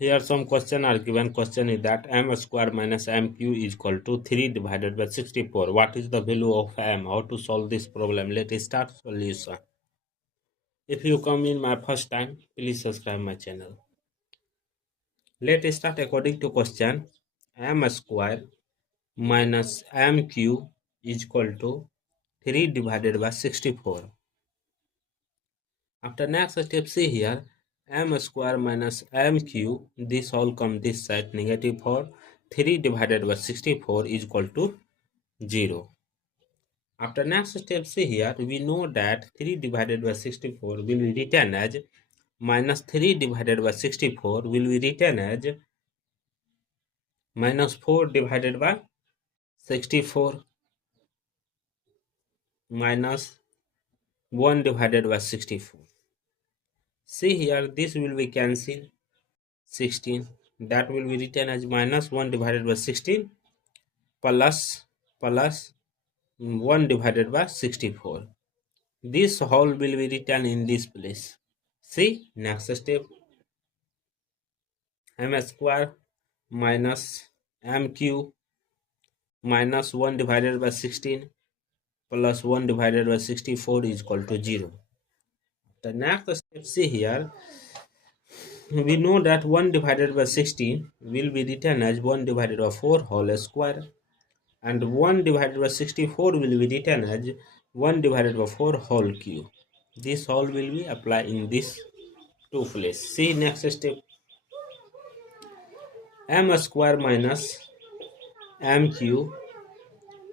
Here some question are given. Question is that m square minus mq is equal to 3 divided by 64. What is the value of m? How to solve this problem? Let us start solution. If you come in my first time, please subscribe my channel. Let us start according to question. M square minus mq is equal to 3 divided by 64. After next step, see here, m square minus mq, this all come this side, negative 4. 3 divided by 64 is equal to 0. After next step, see here, we know that 3 divided by 64 will be written as minus 3 divided by 64 will be written as minus 4 divided by 64 minus 1 divided by 64. See here, this will be cancelled. 16, that will be written as minus 1 divided by 16 plus 1 divided by 64. This whole will be written in this place. See, next step, m square minus mq minus 1 divided by 16 plus 1 divided by 64 is equal to 0. The next step, see here, we know that 1 divided by 16 will be written as 1 divided by 4 whole square, and 1 divided by 64 will be written as 1 divided by 4 whole cube. This whole will be applied in this two places. See next step, m square minus mq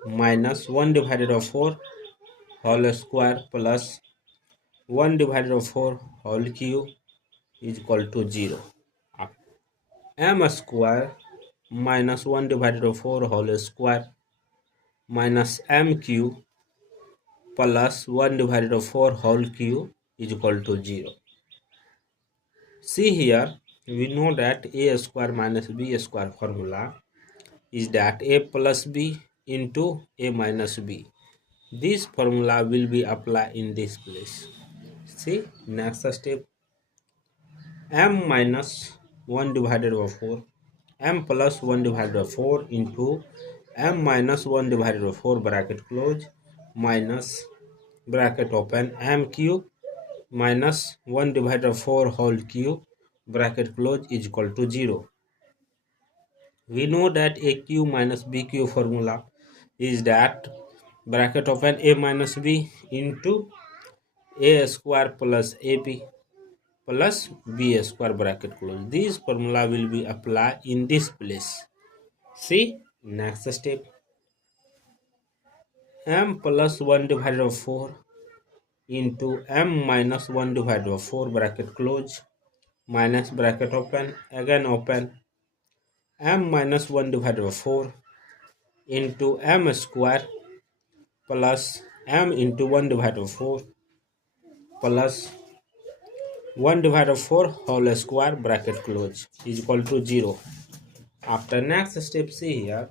minus 1 divided by 4 whole square plus 1 divided by 4 whole cube is equal to 0. M square minus 1 divided by 4 whole square minus mq plus 1 divided by 4 whole cube is equal to 0. See here, we know that a square minus b square formula is that a plus b into a minus b. This formula will be applied in this place. See, next step, m minus 1 divided by 4, m plus 1 divided by 4 into m minus 1 divided by 4 bracket close minus bracket open m cube minus 1 divided by 4 whole cube bracket close is equal to 0. We know that a cube minus b cube formula is that bracket open a minus b into a square plus ab plus b square bracket close. This formula will be applied in this place. See, next step, m plus 1 divided by 4 into m minus 1 divided by 4 bracket close minus bracket open, again open, m minus 1 divided by 4 into m square plus m into 1 divided by 4 plus 1 divided by 4 whole square bracket close is equal to 0. After next step, see here,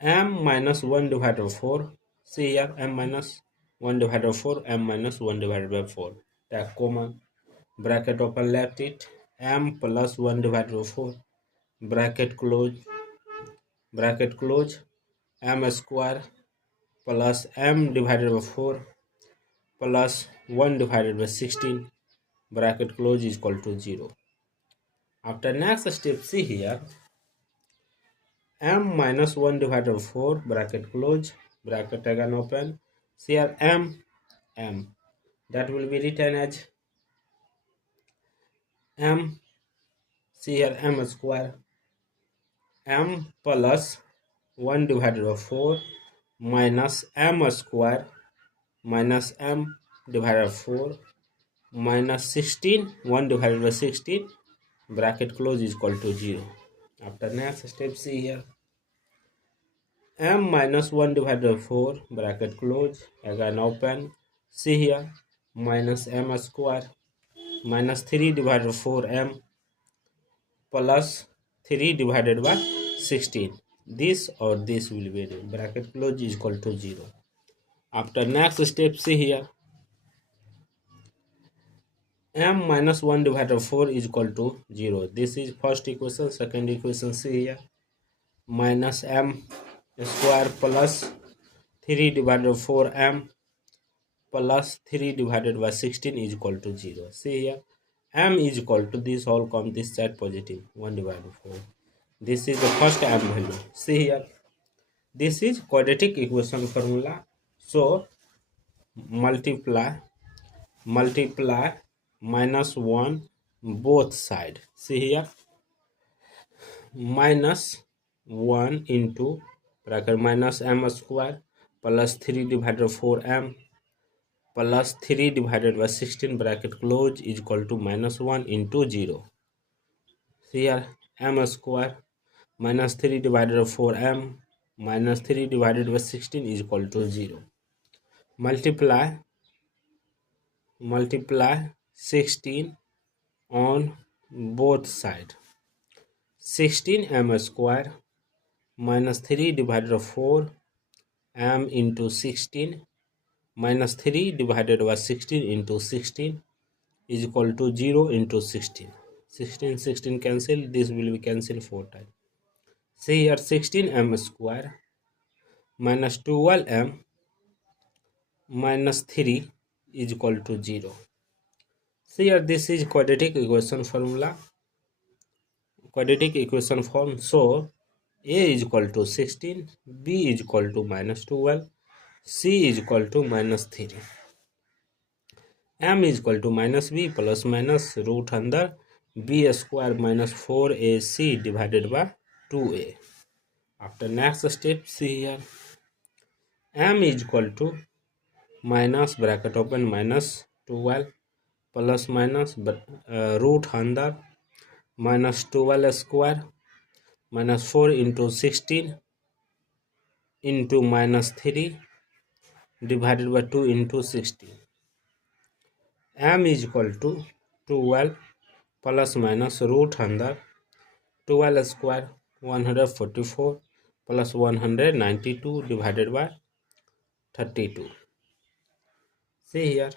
m minus 1 divided by 4, see here, m minus 1 divided by 4, m minus 1 divided by 4, take common, bracket open, left it, m plus 1 divided by 4 bracket close m square plus m divided by 4 plus 1 divided by 16 bracket close is equal to 0. After next step, see here, m minus 1 divided by 4 bracket close bracket again open, see here m that will be written as m, see here m square, m plus 1 divided by 4 minus m square minus m divided by 4 minus 16, 1 divided by 16 bracket close is equal to 0. After next step, see here, m minus 1 divided by 4 bracket close again open, see here, minus m square minus 3 divided by 4 m plus 3 divided by 16. This or this will be bracket close is equal to 0. After next step, see here, m minus 1 divided by 4 is equal to 0. This is first equation. Second equation, see here, minus m square plus 3 divided by 4m plus 3 divided by 16 is equal to 0. See here, m is equal to this whole come this side positive 1 divided by 4. This is the first m value. See here, this is quadratic equation formula. So multiply minus 1 both side. See here, minus 1 into bracket minus m square plus 3 divided by 4m plus 3 divided by 16 bracket close is equal to minus 1 into 0. Here m square minus 3 divided by 4m minus 3 divided by 16 is equal to 0. Multiply 16 on both sides. 16m square minus 3 divided by 4 m into 16 minus 3 divided by 16 into 16 is equal to 0 into 16. 16 cancel, this will be cancelled 4 times. See here, 16m square minus 12m minus 3 is equal to 0. See here, this is quadratic equation formula. Quadratic equation form. So a is equal to 16, b is equal to minus 12, c is equal to minus 3. m is equal to minus b plus minus root under b square minus 4ac divided by 2a. After next step, see here, m is equal to minus bracket open minus 12 plus minus root under minus 12 square minus 4 into 16 into minus 3 divided by 2 into 16. m is equal to 12 plus minus root under 12 square 144 plus 192 divided by 32. See here,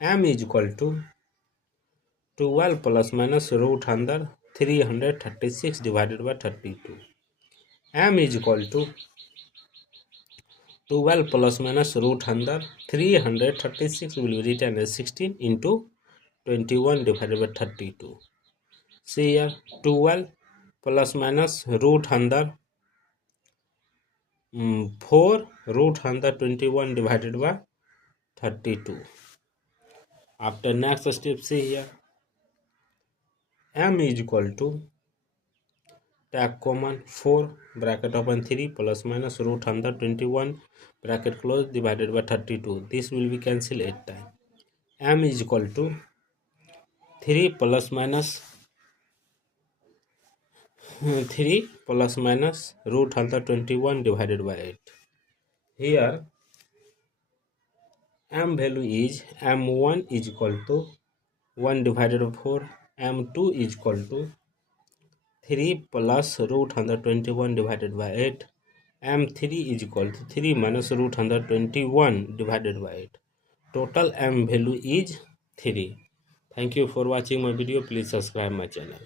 m is equal to 12 plus minus root under 336 divided by 32. m is equal to 12 plus minus root under 336 will be written as 16 into 21 divided by 32. See here, 12 plus minus root under 4 root under 21 divided by 32. After next step, see here, m is equal to, take common 4 bracket open 3 plus minus root under 21 bracket close divided by 32. This will be cancelled 8 times. m is equal to 3 plus minus root under 21 divided by 8. Here m value is m1 is equal to 1 divided by 4, m2 is equal to 3 plus root under 21 divided by 8, m3 is equal to 3 minus root under 21 divided by 8. Total m value is 3. Thank you for watching my video. Please subscribe my channel.